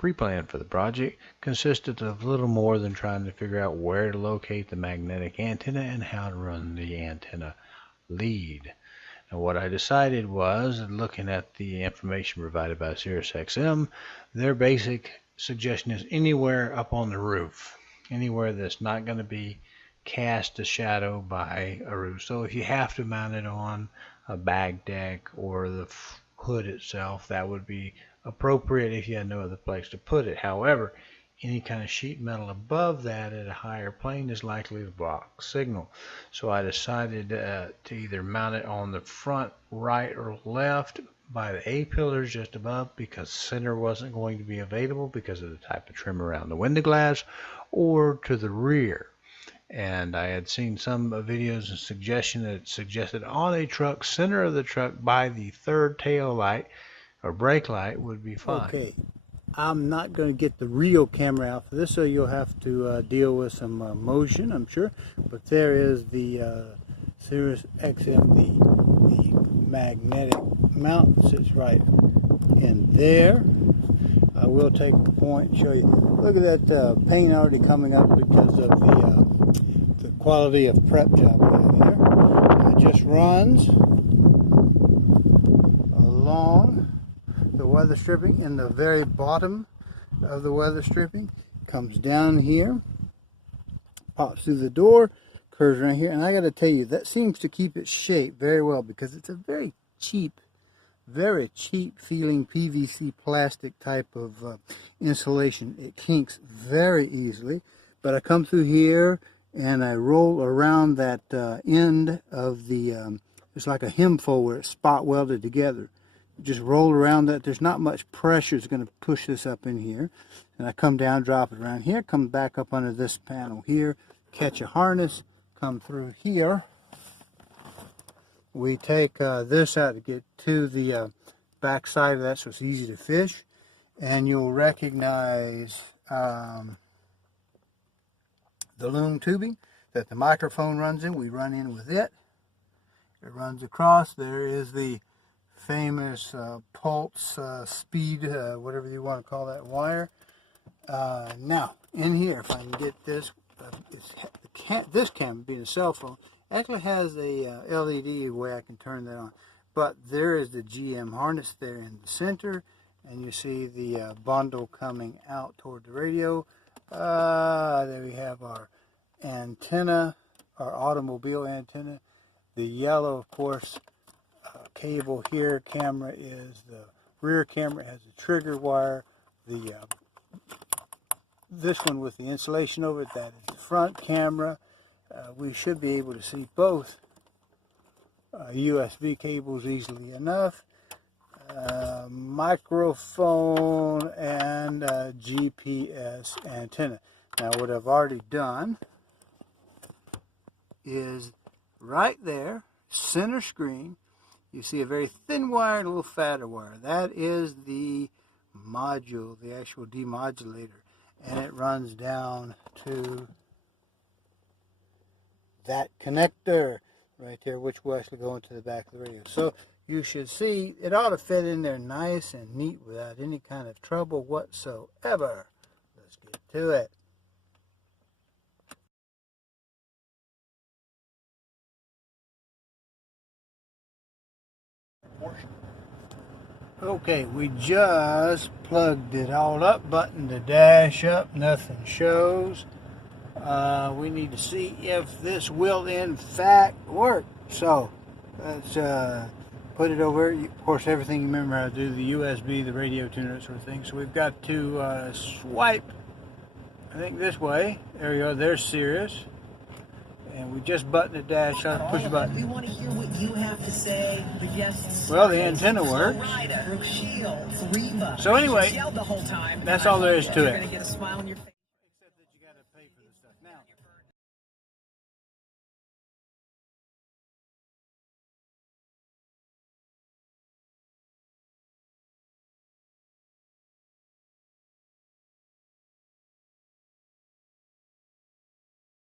pre-plan for the project consisted of little more than trying to figure out where to locate the magnetic antenna and how to run the antenna lead. And what I decided was, looking at the information provided by SiriusXM, their basic suggestion is anywhere up on the roof, anywhere that's not going to be cast a shadow by a roof. So if you have to mount it on a bag deck or the hood itself, that would be appropriate if you had no other place to put it. However, any kind of sheet metal above that at a higher plane is likely to block signal. So I decided to either mount it on the front right or left by the A pillars just above, because center wasn't going to be available because of the type of trim around the window glass, or to the rear. And I had seen some videos and suggestion that suggested on a truck, center of the truck by the third tail light or brake light would be fine. Okay, I'm not going to get the real camera out for this, so you'll have to deal with some motion, I'm sure. But there is the SiriusXM, the magnetic mount sits right in there. I will take a point and show you. Look at that paint already coming up because of the quality of prep job we have there. It just runs along the weather stripping in the very bottom of the weather stripping, comes down here, pops through the door, curves around here, and I got to tell you, that seems to keep its shape very well because it's a very cheap feeling PVC plastic type of insulation. It kinks very easily, but I come through here and I roll around that end of the, it's like a hem fold where it's spot welded together. Just roll around that. There's not much pressure is going to push this up in here. And I come down, drop it around here, come back up under this panel here, catch a harness, come through here. We take this out to get to the back side of that so it's easy to fish. And you'll recognize the loom tubing that the microphone runs in. We run in with it. It runs across. There is the famous pulse speed, whatever you want to call that wire. Now, in here, if I can get this, this camera, being a cell phone, actually has a LED way I can turn that on. But there is the GM harness there in the center, and you see the bundle coming out toward the radio. There we have our antenna, our automobile antenna. The yellow, of course, cable here. Camera is the rear camera. It has a trigger wire. The this one with the insulation over it, that is the front camera. We should be able to see both USB cables easily enough. Microphone and GPS antenna. Now what I've already done is right there, center screen, you see a very thin wire and a little fatter wire. That is the module, the actual demodulator. And it runs down to that connector right there, which will actually go into the back of the radio. So you should see it ought to fit in there nice and neat without any kind of trouble whatsoever. Let's get to it. Okay, we just plugged it all up, buttoned the dash up, nothing shows. We need to see if this will in fact work. So let's put it over. Of course, everything you remember how to do, the USB, the radio tuner, that sort of thing. So we've got to swipe, I think this way. There we go, there's Sirius. And we just button the dash up, push a button. We want to hear what you have to say. The guests. Well, the antenna works. So anyway, that's all there is to it.